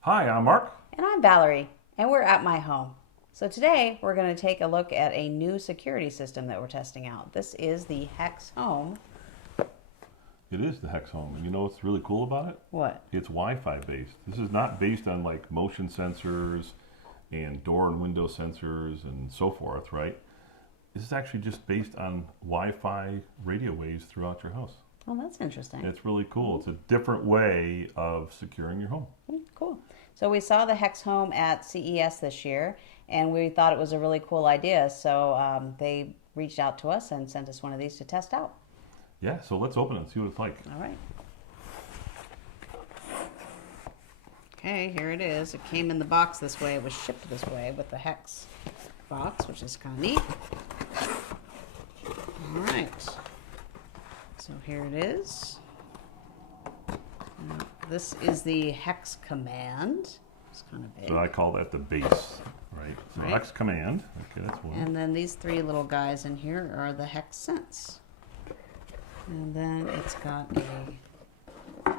Hi, I'm Mark. And I'm Valerie, and we're at my home. So today we're going to take a look at a new security system that we're testing out. This is the Hex Home. It is the Hex Home, and you know what's really cool about it? What? It's Wi-Fi based. This is not based on like motion sensors and door and window sensors and so forth, right? This is actually just based on Wi-Fi radio waves throughout your house. Oh, that's interesting. It's really cool. It's a different way of securing your home. Cool. So we saw the Hex Home at CES this year, and we thought it was a really cool idea. So they reached out to us and sent us one of these to test out. Yeah, so let's open it and see what it's like. All right. Okay, here it is. It came in the box this way. It was shipped this way with the Hex box, which is kind of neat. All right. So here it is. This is the Hex command. It's kind of big. So I call that the base, right? So Right. Hex command. Okay, that's one. And then these three little guys in here are the Hex sense. And then it's got a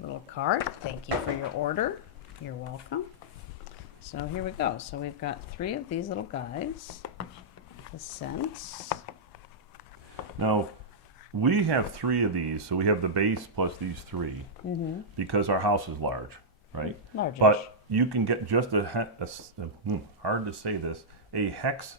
little card. Thank you for your order. You're welcome. So here we go. So we've got three of these little guys. The sense. Now, we have three of these, so we have the base plus these three because our house is large, right? Large-ish. But you can get just hard to say this, a Hex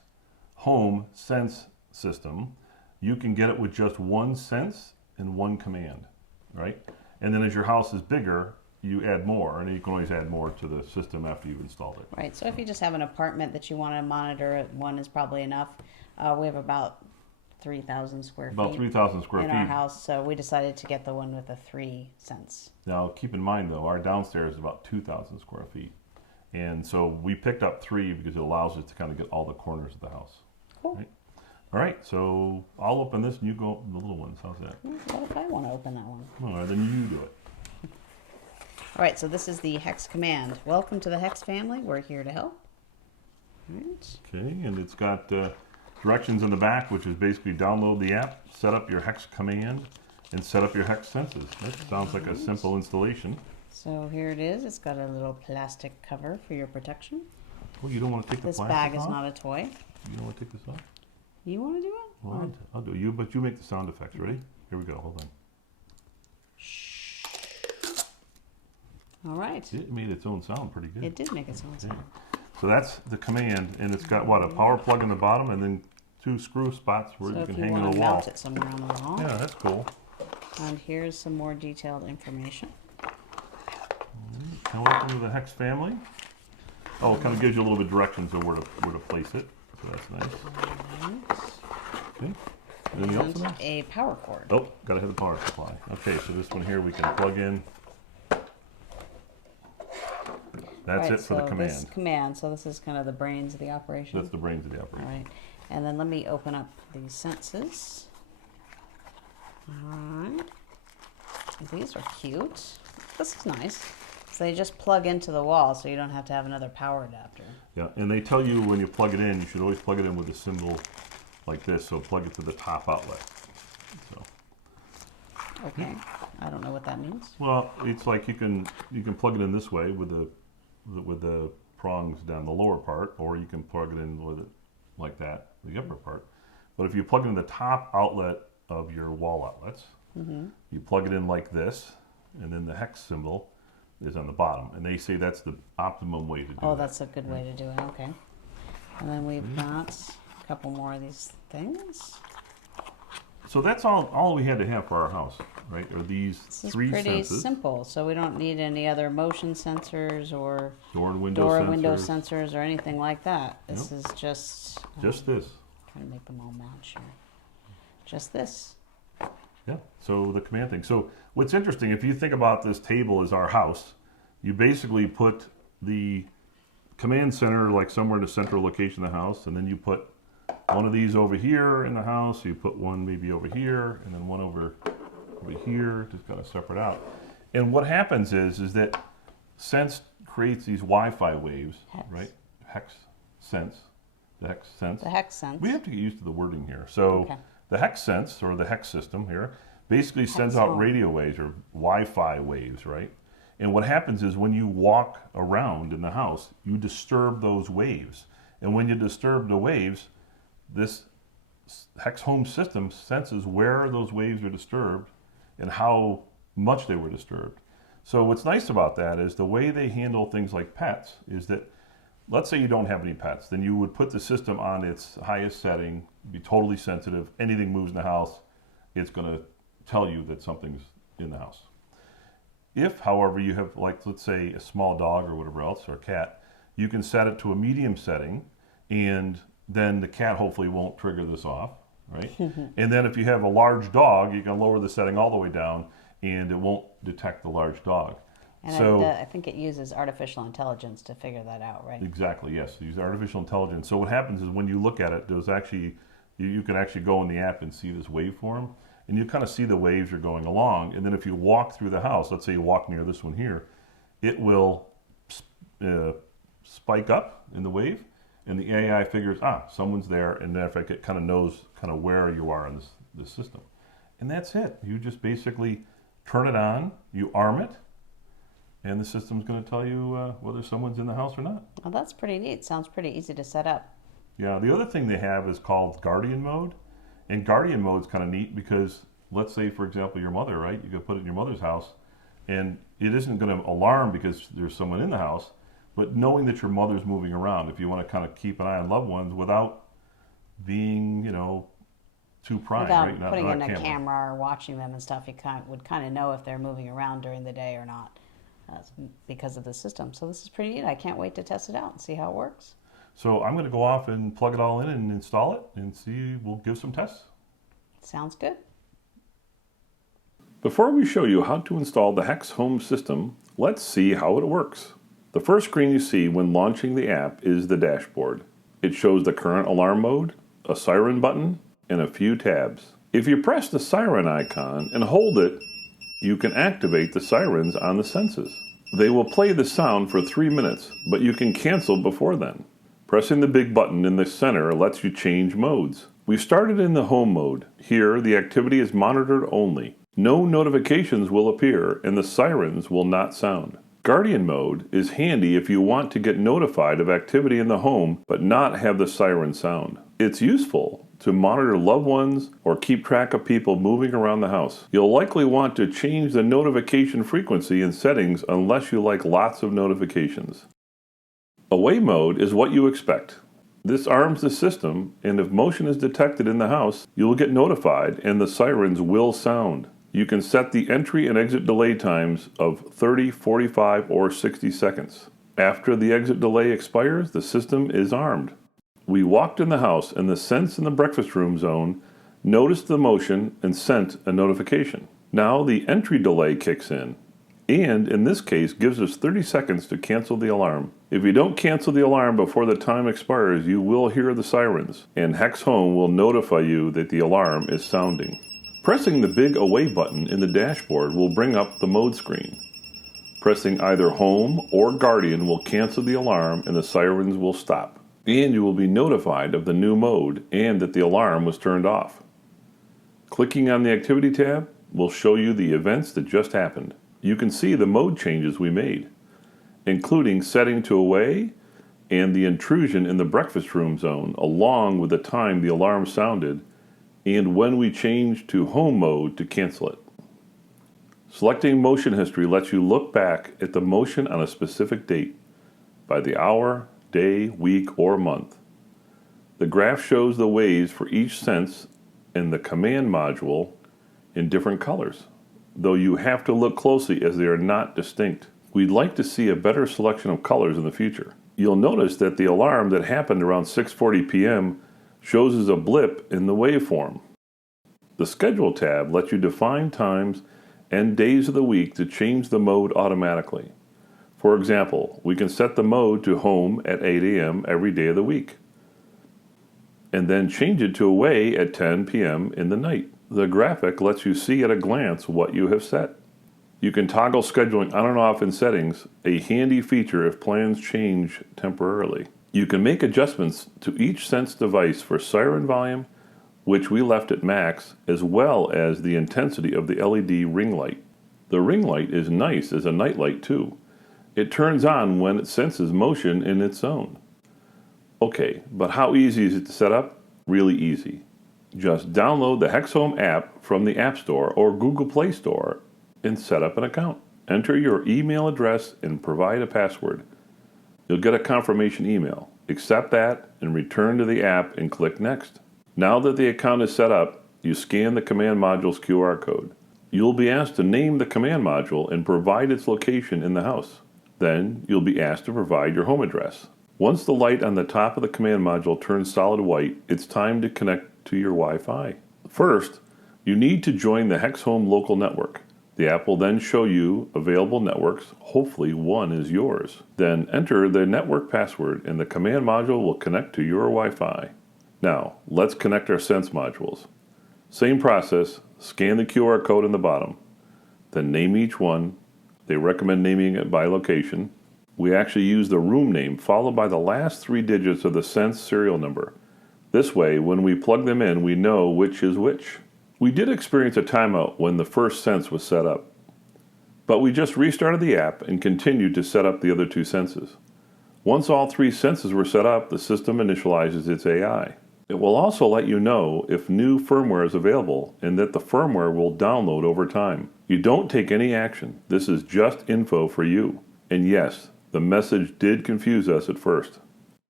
Home Sense system. You can get it with just one sense and one command, right? And then as your house is bigger, you add more, and you can always add more to the system after you've installed it. Right. So if you just have an apartment that you want to monitor, one is probably enough. We have about 3,000 square About feet 3,000 square in feet. our house, so we decided to get the one with the 3 cents. Now, keep in mind though, our downstairs is about 2,000 square feet. And so we picked up 3 because it allows us to kind of get all the corners of the house. Cool. Right? All right, so I'll open this and you go open the little ones. How's that? What if I want to open that one? All right, then you do it. All right, so this is the Hex command. Welcome to the Hex family. We're here to help. All right. Okay, and it's got directions in the back, which is basically download the app, set up your Hex command, and set up your Hex senses. That sounds like a simple installation. So here it is. It's got a little plastic cover for your protection. Well, you don't want to take the This plastic bag is off? not a toy. You don't want to take this off? You want to do it? Well, I'll do you, but you make the sound effects. Ready? Here we go. Hold on. Shh. All right. It made its own sound pretty good. It did make its own Okay. sound. So that's the command, and it's got what, a power plug in the bottom, and then 2 screw spots where So you if can you hang want in to the wall. mount it somewhere on the wall. Yeah, that's cool. And here's some more detailed information. Now welcome to the Hex family. Oh, it kind of gives you a little bit of directions of where to place it. So that's nice. Okay. Anything else in And there? a power cord. Oh, gotta have the power supply. Okay, so this one here we can plug in. That's Right, it for the so command. This command, so this is kind of the brains of the operation. That's the brains of the All operation. right, and then let me open up these senses. All right, these are cute. This is nice. So they just plug into the wall, so you don't have to have another power adapter. Yeah, and they tell you when you plug it in, you should always plug it in with a symbol like this. So plug it to the top outlet. So, Okay, I don't know what that means. well, it's like you can plug it in this way with the prongs down the lower part, or you can plug it in with it like that, the upper part. But if you plug it in the top outlet of your wall outlets, you plug it in like this, and then the hex symbol is on the bottom. And they say that's the optimum way to do it. Oh, that's a good way to do it. Okay, and then we've got a couple more of these things. So that's all we had to have for our house, right? Are these This is 3 pretty senses. simple, so we don't need any other motion sensors or Door and window door sensors. and window sensors or anything like that. This Nope. is just Just this. trying to make them all match here. Just this. Yeah, so the command thing. So what's interesting, if you think about this table as our house, you basically put the command center like somewhere in the central location of the house, and then you put one of these over here in the house, you put one maybe over here, and then one over here, just kind of separate out. And what happens is that Sense creates these Wi-Fi waves, Hex. right? Hex Sense, the Hex Sense. The hex sense. We have to get used to the wording here. So Okay. the hex sense, or the hex system here, basically sends out home. radio waves or Wi-Fi waves, right? And what happens is when you walk around in the house, you disturb those waves. And when you disturb the waves, this Hex Home system senses where those waves are disturbed and how much they were disturbed. So what's nice about that is the way they handle things like pets is that, let's say you don't have any pets, then you would put the system on its highest setting, be totally sensitive. Anything moves in the house, it's going to tell you that something's in the house. If, however, you have, like, let's say a small dog or whatever else, or a cat, you can set it to a medium setting, and then the cat hopefully won't trigger this off, right? And then if you have a large dog, you can lower the setting all the way down, and it won't detect the large dog. And So I think it uses artificial intelligence to figure that out, right? exactly, yes. Use artificial intelligence. So what happens is when you look at it, there's actually, you can actually go in the app and see this waveform, and you kind of see the waves are going along. And then if you walk through the house, let's say you walk near this one here, it will spike up in the wave, and the AI figures, someone's there, and in fact, it kind of knows kind of where you are in this system. And that's it. You just basically turn it on, you arm it, and the system's going to tell you whether someone's in the house or not. Well, that's pretty neat. Sounds pretty easy to set up. Yeah, the other thing they have is called Guardian Mode. And Guardian Mode's kind of neat because, let's say, for example, your mother, right? You could put it in your mother's house, and it isn't going to alarm because there's someone in the house, but knowing that your mother's moving around, if you want to kind of keep an eye on loved ones without being, too prying, Without right? putting in a camera or watching them and stuff, you would kind of know if they're moving around during the day or not because of the system. So this is pretty neat. I can't wait to test it out and see how it works. So I'm going to go off and plug it all in and install it and see, we'll give some tests. Sounds good. Before we show you how to install the Hex Home system, let's see how it works. The first screen you see when launching the app is the dashboard. It shows the current alarm mode, a siren button, and a few tabs. If you press the siren icon and hold it, you can activate the sirens on the senses. They will play the sound for 3 minutes, but you can cancel before then. Pressing the big button in the center lets you change modes. We started in the home mode. Here, the activity is monitored only. No notifications will appear and the sirens will not sound. Guardian mode is handy if you want to get notified of activity in the home but not have the siren sound. It's useful to monitor loved ones or keep track of people moving around the house. You'll likely want to change the notification frequency in settings unless you like lots of notifications. Away mode is what you expect. This arms the system, and if motion is detected in the house, you will get notified and the sirens will sound. You can set the entry and exit delay times of 30, 45, or 60 seconds. After the exit delay expires, the system is armed. We walked in the house and the Sense in the breakfast room zone noticed the motion and sent a notification. Now the entry delay kicks in, and in this case gives us 30 seconds to cancel the alarm. If you don't cancel the alarm before the time expires, you will hear the sirens, and Hex Home will notify you that the alarm is sounding. Pressing the big Away button in the dashboard will bring up the mode screen. Pressing either Home or Guardian will cancel the alarm and the sirens will stop. And you will be notified of the new mode and that the alarm was turned off. Clicking on the Activity tab will show you the events that just happened. You can see the mode changes we made, including setting to Away and the intrusion in the breakfast room zone, along with the time the alarm sounded and when we changed to home mode to cancel it. Selecting motion history lets you look back at the motion on a specific date by the hour, day, week, or month. The graph shows the waves for each sense in the command module in different colors, though you have to look closely as they are not distinct. We'd like to see a better selection of colors in the future. You'll notice that the alarm that happened around 6:40 p.m. shows as a blip in the waveform. The Schedule tab lets you define times and days of the week to change the mode automatically. For example, we can set the mode to home at 8 a.m. every day of the week, and then change it to Away at 10 p.m. in the night. The graphic lets you see at a glance what you have set. You can toggle scheduling on and off in settings, a handy feature if plans change temporarily. You can make adjustments to each Sense device for siren volume, which we left at max, as well as the intensity of the LED ring light. The ring light is nice as a night light too. It turns on when it senses motion in its zone. Okay, but how easy is it to set up? Really easy. Just download the HexHome app from the App Store or Google Play Store and set up an account. Enter your email address and provide a password. You'll get a confirmation email. Accept that and return to the app and click Next. Now that the account is set up, you scan the command module's QR code. You'll be asked to name the command module and provide its location in the house. Then you'll be asked to provide your home address. Once the light on the top of the command module turns solid white, it's time to connect to your Wi-Fi. First, you need to join the HexHome local network. The app will then show you available networks. Hopefully one is yours. Then enter the network password and the command module will connect to your Wi-Fi. Now, let's connect our Sense modules. Same process, scan the QR code in the bottom. Then name each one. They recommend naming it by location. We actually use the room name followed by the last 3 digits of the Sense serial number. This way, when we plug them in, we know which is which. We did experience a timeout when the first Sense was set up, but we just restarted the app and continued to set up the other 2 senses. Once all 3 senses were set up, the system initializes its AI. It will also let you know if new firmware is available and that the firmware will download over time. You don't take any action. This is just info for you. And yes, the message did confuse us at first.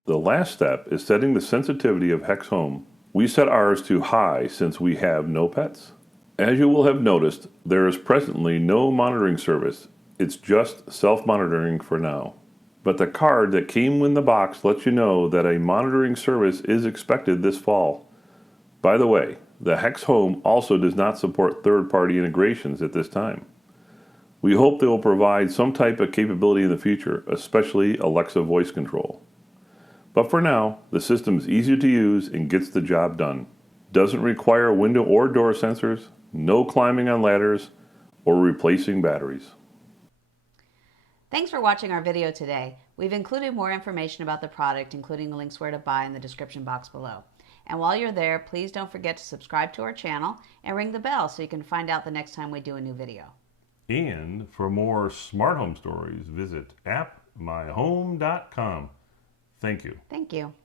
The last step is setting the sensitivity of HexHome. We set ours to high since we have no pets. As you will have noticed, there is presently no monitoring service. It's just self-monitoring for now. But the card that came in the box lets you know that a monitoring service is expected this fall. By the way, the HexHome also does not support third-party integrations at this time. We hope they will provide some type of capability in the future, especially Alexa voice control. But for now, the system is easy to use and gets the job done. Doesn't require window or door sensors, no climbing on ladders, or replacing batteries. Thanks for watching our video today. We've included more information about the product, including links where to buy in the description box below. And while you're there, please don't forget to subscribe to our channel and ring the bell so you can find out the next time we do a new video. And for more smart home stories, visit appmyhome.com. Thank you. Thank you.